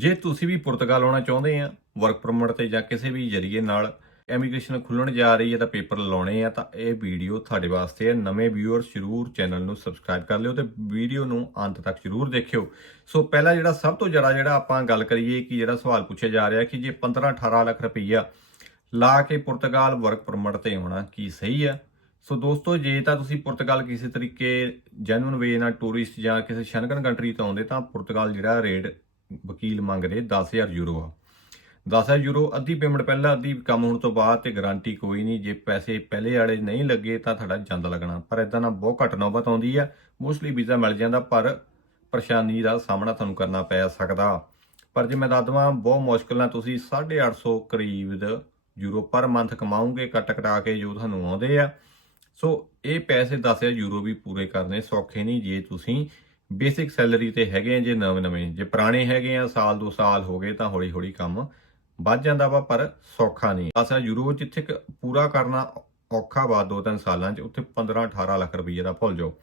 ਜੇ ਤੁਸੀਂ ਵੀ ਪੁਰਤਗਾਲ ਆਉਣਾ ਚਾਹੁੰਦੇ ਆ ਵਰਕ ਪਰਮਿਟ ਤੇ ਜਾਂ ਕਿਸੇ ਵੀ ਜਰੀਏ ਨਾਲ ਇਮੀਗ੍ਰੇਸ਼ਨ ਖੁੱਲਣ ਜਾ ਰਹੀ ਹੈ ਤਾਂ ਪੇਪਰ ਲਾਉਣੇ ਆ, ਤਾਂ ਇਹ ਵੀਡੀਓ ਤੁਹਾਡੇ ਵਾਸਤੇ ਹੈ ਨਵੇਂ ਵਿਊਅਰ ਜਰੂਰ ਚੈਨਲ ਨੂੰ ਸਬਸਕ੍ਰਾਈਬ ਕਰ ਲਿਓ ਤੇ ਵੀਡੀਓ ਨੂੰ ਅੰਤ ਤੱਕ ਜਰੂਰ ਦੇਖਿਓ। ਸੋ ਪਹਿਲਾ ਜਿਹੜਾ ਸਭ ਤੋਂ ਜ਼ਿਆਦਾ ਜਿਹੜਾ ਆਪਾਂ ਗੱਲ ਕਰੀਏ ਕਿ ਜਿਹੜਾ ਸਵਾਲ ਪੁੱਛਿਆ ਜਾ ਰਿਹਾ ਕਿ ਜੇ 15 18 ਲੱਖ ਰੁਪਈਆ ਲਾ ਕੇ ਪੁਰਤਗਾਲ ਵਰਕ ਪਰਮਿਟ ਤੇ ਆਉਣਾ ਕੀ ਸਹੀ ਆ? ਸੋ ਦੋਸਤੋ, ਜੇ ਤਾਂ ਤੁਸੀਂ ਪੁਰਤਗਾਲ ਕਿਸੇ ਤਰੀਕੇ ਜੈਨੂਇਨ ਵੇ ਨਾਲ ਟੂਰਿਸਟ ਜਾਂ ਕਿਸੇ ਸ਼ੈਂਗਨ ਕੰਟਰੀ ਤੋਂ ਆਉਂਦੇ ਤਾਂ ਪੁਰਤਗਾਲ ਜਿਹੜਾ ਰੇਟ ਵਕੀਲ ਮੰਗਦੇ 10000 ਯੂਰੋ ਆ। 10000 ਯੂਰੋ, ਅੱਧੀ ਪੇਮੈਂਟ ਪਹਿਲਾਂ, ਅੱਧੀ ਕੰਮ ਹੋਣ ਤੋਂ ਬਾਅਦ ਤੇ ਗਾਰੰਟੀ ਕੋਈ ਨਹੀਂ। ਜੇ ਪੈਸੇ ਪਹਿਲੇ ਵਾਲੇ ਨਹੀਂ ਲੱਗੇ ਤਾਂ ਤੁਹਾਡਾ ਜਾਂਦਾ ਲੱਗਣਾ। ਪਰ ਇਦਾਂ ਨਾਲ ਬਹੁਤ ਘੱਟ ਨੌਬਤ ਆਉਂਦੀ ਆ। ਮੋਸਟਲੀ ਵੀਜ਼ਾ ਮਿਲ ਜਾਂਦਾ, ਪਰ ਪਰੇਸ਼ਾਨੀ ਦਾ ਸਾਹਮਣਾ ਤੁਹਾਨੂੰ ਕਰਨਾ ਪੈ ਸਕਦਾ। ਪਰ ਜੇ ਮੈਂ ਦੱਸ ਦਵਾਂ, ਬਹੁਤ ਮੁਸ਼ਕਲ ਨਾਲ ਤੁਸੀਂ 850 ਕਰੀਬ ਯੂਰੋ ਪਰ ਮੰਥ ਕਮਾਉਂਗੇ ਕੱਟ ਕਟਾ ਕੇ ਜੋ ਤੁਹਾਨੂੰ ਆਉਂਦੇ ਆ। ਸੋ ਇਹ ਪੈਸੇ 10000 ਯੂਰੋ ਵੀ ਪੂਰੇ ਕਰਨੇ ਸੌਖੇ ਨਹੀਂ ਜੇ ਤੁਸੀਂ ਬੇਸਿਕ ਸੈਲਰੀ ਤੇ ਹੈਗੇ ਆ ਜੇ ਨਵੇਂ ਨਵੇਂ। ਜੇ ਪੁਰਾਣੇ ਹੈਗੇ ਆ, ਸਾਲ ਦੋ ਸਾਲ ਹੋ ਗਏ ਤਾਂ ਹੌਲੀ ਹੌਲੀ ਕੰਮ ਵੱਧ ਜਾਂਦਾ ਵਾ, ਪਰ ਸੌਖਾ ਨਹੀਂ। 10000 ਯੂਰੋ ਜਿੱਥੇ ਕੁ ਪੂਰਾ ਕਰਨਾ ਔਖਾ ਵਾ ਦੋ ਤਿੰਨ ਸਾਲਾਂ 'ਚ, ਉੱਥੇ 15 18 ਲੱਖ ਰੁਪਏ ਦਾ ਭੁੱਲ ਜਾਓ।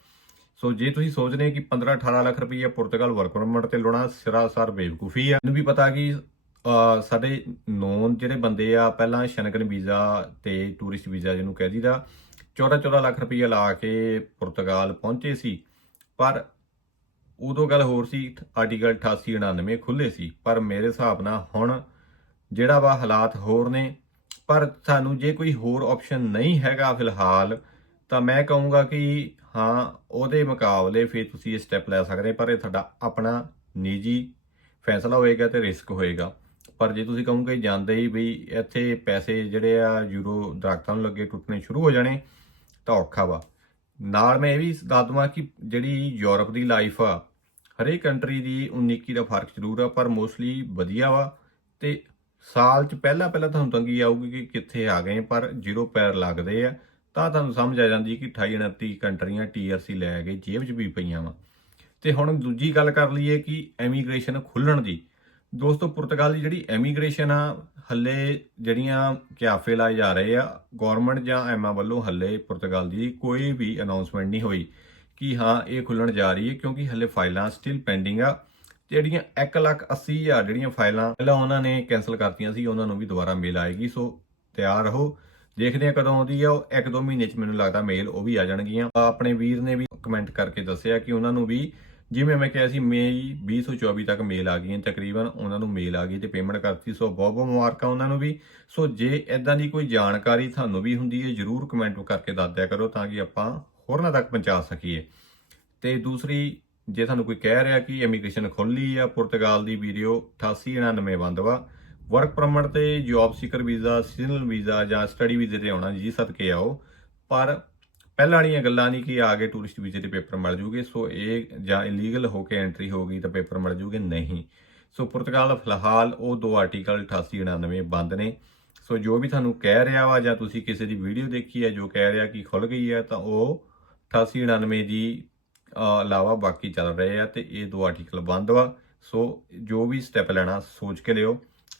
ਸੋ ਜੇ ਤੁਸੀਂ ਸੋਚਦੇ ਕਿ 15 18 ਲੱਖ ਰੁਪਏ ਪੁਰਤਗਾਲ ਵਰਕ ਪਰਮਿਟ ਤੇ ਲਾਉਣਾ ਸਿਰਾਸਰ ਬੇਵਕੂਫੀ ਆ। ਮੈਨੂੰ ਵੀ ਪਤਾ ਕਿ ਸਾਡੇ ਨੋਨ ਜਿਹੜੇ ਬੰਦੇ ਆ, ਪਹਿਲਾਂ ਸ਼ਨਗਨ ਵੀਜ਼ਾ ਤੇ ਟੂਰਿਸਟ ਵੀਜ਼ਾ ਜਿਹਨੂੰ ਕਹਿ ਦਈਦਾ 14 14 ਲੱਖ ਰੁਪਏ ਲਾ ਕੇ ਪੁਰਤਗਾਲ ਪਹੁੰਚੇ ਸੀ। ਪਰ ਉਦੋਂ ਗੱਲ ਹੋਰ ਸੀ, ਆਰਟੀਕਲ 88 99 ਖੁੱਲੇ ਸੀ, ਪਰ ਮੇਰੇ ਹਿਸਾਬ ਨਾਲ ਹੁਣ ਜਿਹੜਾ ਵਾ ਹਾਲਾਤ ਹੋਰ ਨੇ, ਪਰ ਸਾਨੂੰ ਜੇ ਕੋਈ ਹੋਰ ਆਪਸ਼ਨ ਨਹੀਂ ਹੈਗਾ ਫਿਲਹਾਲ, ਤਾਂ ਮੈਂ ਕਹੂੰਗਾ ਕਿ ਹਾਂ, ਉਹਦੇ ਮੁਕਾਬਲੇ ਫਿਰ ਤੁਸੀਂ ਇਹ ਸਟੈਪ ਲੈ ਸਕਦੇ, ਪਰ ਇਹ ਤੁਹਾਡਾ ਆਪਣਾ ਨਿੱਜੀ ਫੈਸਲਾ ਹੋਏਗਾ ਤੇ ਰਿਸਕ ਹੋਏਗਾ। ਪਰ ਜੇ ਤੁਸੀਂ ਕਹੋਗੇ ਜਾਂਦੇ ਹੀ ਵੀ ਇੱਥੇ ਪੈਸੇ ਜਿਹੜੇ ਆ ਯੂਰੋ ਦਰਖਤਾਂ ਨੂੰ ਲੱਗੇ ਟੁੱਟਣੇ ਸ਼ੁਰੂ ਹੋ ਜਾਣੇ, ਤਾਂ ਔਖਾ ਵਾ। ਨਾਲ ਮੈਂ ਇਹ ਵੀ ਦੱਸ ਦਵਾਂ ਕਿ ਜਿਹੜੀ ਯੂਰਪ ਦੀ ਲਾਈਫ ਆ ਹਰੇਕ ਕੰਟਰੀ ਦੀ 19 ਦਾ ਫ਼ਰਕ ਜ਼ਰੂਰ ਆ, ਪਰ ਮੋਸਟਲੀ ਵਧੀਆ ਵਾ। ਤੇ ਸਾਲ ਚ ਪਹਿਲਾਂ ਪਹਿਲਾਂ ਤੁਹਾਨੂੰ ਤੰਗੀ ਆਊਗੀ ਕਿ ਕਿੱਥੇ ਆ ਗਏ, ਪਰ ਜ਼ੀਰੋ ਪੈਰ ਲੱਗਦੇ ਆ। ਤਾਂ ਤੁਹਾਨੂੰ ਸਮਝ ਆ ਜਾਂਦੀ ਕਿ 28 29 ਕੰਟਰੀਆਂ ਟੀਆਰਸੀ ਲੈ ਕੇ ਜੇਬ 'ਚ ਵੀ ਪਈਆਂ ਵਾ। ਤੇ ਹੁਣ ਦੂਜੀ ਗੱਲ ਕਰ ਲਈਏ ਕਿ ਐਮੀਗ੍ਰੇਸ਼ਨ ਖੁੱਲਣ ਦੀ। ਦੋਸਤੋ, ਪੁਰਤਗਾਲ ਦੀ ਜਿਹੜੀ ਐਮੀਗ੍ਰੇਸ਼ਨ ਆ, ਹੱਲੇ ਜਿਹੜੀਆਂ ਕਿਆਫੇ ਲਾਏ ਜਾ ਰਹੇ ਆ ਗਵਰਨਮੈਂਟ ਜਾਂ ਐਮਾ ਵੱਲੋਂ ਹੱਲੇ ਪੁਰਤਗਾਲ ਦੀ ਕੋਈ ਵੀ ਅਨਾਉਂਸਮੈਂਟ ਨਹੀਂ ਹੋਈ। ਕਿ ਹਾਂ, ਇਹ ਖੁੱਲਣ ਜਾ ਰਹੀ ਹੈ ਕਿਉਂਕਿ ਹਲੇ ਫਾਈਲਾਂ ਸਟਿਲ ਪੈਂਡਿੰਗ ਆ। ਜਿਹੜੀਆਂ 180000 ਜਿਹੜੀਆਂ ਫਾਈਲਾਂ, ਪਹਿਲਾਂ ਉਹਨਾਂ ਨੇ ਕੈਨਸਲ ਕਰਤੀਆਂ ਸੀ, ਉਹਨਾਂ ਨੂੰ ਵੀ ਦੁਬਾਰਾ ਮੇਲ ਆਏਗੀ, ਸੋ ਤਿਆਰ ਰਹੋ। ਦੇਖਦੇ ਆ ਕਦੋਂ ਆਉਂਦੀ ਆ, ਉਹ ਇੱਕ ਦੋ ਮਹੀਨੇ ਚ ਮੈਨੂੰ ਲੱਗਦਾ ਮੇਲ ਉਹ ਵੀ ਆ ਜਾਣਗੀਆਂ। ਆਪਣੇ ਵੀਰ ਨੇ ਵੀ ਕਮੈਂਟ ਕਰਕੇ ਦੱਸਿਆ ਕਿ ਉਹਨਾਂ ਨੂੰ ਵੀ, ਜਿਵੇਂ ਮੈਂ ਕਿਹਾ ਸੀ, ਮਈ 2024 ਤੱਕ ਮੇਲ ਆ ਗਈਆਂ, ਤਕਰੀਬਨ ਉਹਨਾਂ ਨੂੰ ਮੇਲ ਆ ਗਈ ਤੇ ਪੇਮੈਂਟ ਕਰਤੀ, ਸੋ ਬਹੁਤ ਬਹੁਤ ਮੁਬਾਰਕਾਂ ਉਹਨਾਂ ਨੂੰ ਵੀ। ਸੋ ਜੇ ਇਦਾਂ ਦੀ ਕੋਈ ਜਾਣਕਾਰੀ ਤੁਹਾਨੂੰ ਵੀ ਹੁੰਦੀ ਹੈ, ਜਰੂਰ ਕਮੈਂਟ ਕਰਕੇ ਦੱਸ ਦਿਆ ਕਰੋ ਤਾਂ ਕਿ ਆਪਾਂ ਹੋਰਨਾਂ ਤੱਕ ਪਹੁੰਚਾ ਸਕੀਏ। ਤੇ ਦੂਸਰੀ, ਜੇ ਤੁਹਾਨੂੰ ਕੋਈ ਕਹਿ ਰਿਹਾ ਕਿ ਇਮੀਗ੍ਰੇਸ਼ਨ ਖੁੱਲੀ ਆ, ਪੁਰਤਗਾਲ ਦੀ ਵੀਡੀਓ 8899 ਬੰਦ ਵਾ ਵਰਕ ਪਰਮਿਟ ਤੇ job seeker visa seasonal visa ਜਾਂ ਸਟੱਡੀ ਵੀਜ਼ੇ ਤੇ ਆਉਣਾ ਜੀ ਸਦਕੇ ਆਓ। ਪਰ ਪਹਿਲਾਂ ਵਾਲੀਆਂ ਗੱਲਾਂ ਨਹੀਂ ਕਿ ਆ ਕੇ ਟੂਰਿਸਟ ਵੀਜ਼ੇ ਤੇ ਪੇਪਰ ਮਿਲ ਜੂਗੇ, ਸੋ ਇਹ ਜਾਂ ਇਲੀਗਲ ਹੋ ਕੇ ਐਂਟਰੀ ਹੋ ਗਈ ਤਾਂ ਪੇਪਰ ਮਿਲ ਜੂਗੇ, ਨਹੀਂ। ਸੋ ਪੁਰਤਗਾਲ ਫਿਲਹਾਲ ਉਹ ਦੋ ਆਰਟੀਕਲ 8899 ਬੰਦ ਨੇ। ਸੋ ਜੋ ਵੀ ਤੁਹਾਨੂੰ ਕਹਿ ਰਿਹਾ ਵਾ ਜਾਂ ਤੁਸੀਂ ਕਿਸੇ ਦੀ ਵੀਡੀਓ ਦੇਖੀ ਹੈ ਜੋ ਕਹਿ ਰਿਹਾ ਕਿ ਖੁੱਲ ਗਈ ਹੈ ਤਾਂ ਉਹ 8899 ਦੀ ਇਲਾਵਾ ਬਾਕੀ ਚੱਲ ਰਹੇ ਆ ਤੇ ਇਹ ਦੋ ਆਰਟੀਕਲ ਬੰਦ ਵਾ। ਸੋ ਜੋ ਵੀ ਸਟੈਪ ਲੈਣਾ ਸੋਚ ਕੇ ਲਿਓ।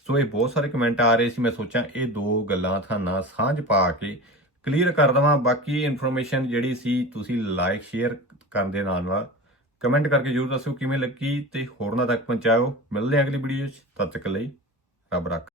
ਸੋ ਇਹ ਬਹੁਤ ਸਾਰੇ ਕਮੈਂਟ ਆ ਰਹੇ ਸੀ, ਮੈਂ ਸੋਚਾਂ ਇਹ ਦੋ ਗੱਲਾਂ ਤੁਹਾਨੂੰ ਸਾਂਝ ਪਾ ਕੇ ਕਲੀਅਰ ਕਰ ਦਵਾਂ। ਬਾਕੀ ਇਨਫੋਰਮੇਸ਼ਨ ਜਿਹੜੀ ਸੀ, ਤੁਸੀਂ ਲਾਈਕ ਸ਼ੇਅਰ ਕਰਨ ਦੇ ਨਾਲ ਨਾਲ ਕਮੈਂਟ ਕਰਕੇ ਜਰੂਰ ਦੱਸਿਓ ਕਿਵੇਂ ਲੱਗੀ ਤੇ ਹੋਰਨਾਂ ਤੱਕ ਪਹੁੰਚਾਓ ਮਿਲਦੇ ਹਾਂ ਅਗਲੀ ਵੀਡੀਓ 'ਚ। ਤਦ ਤੱਕ ਲਈ ਰੱਬ ਰੱਖ।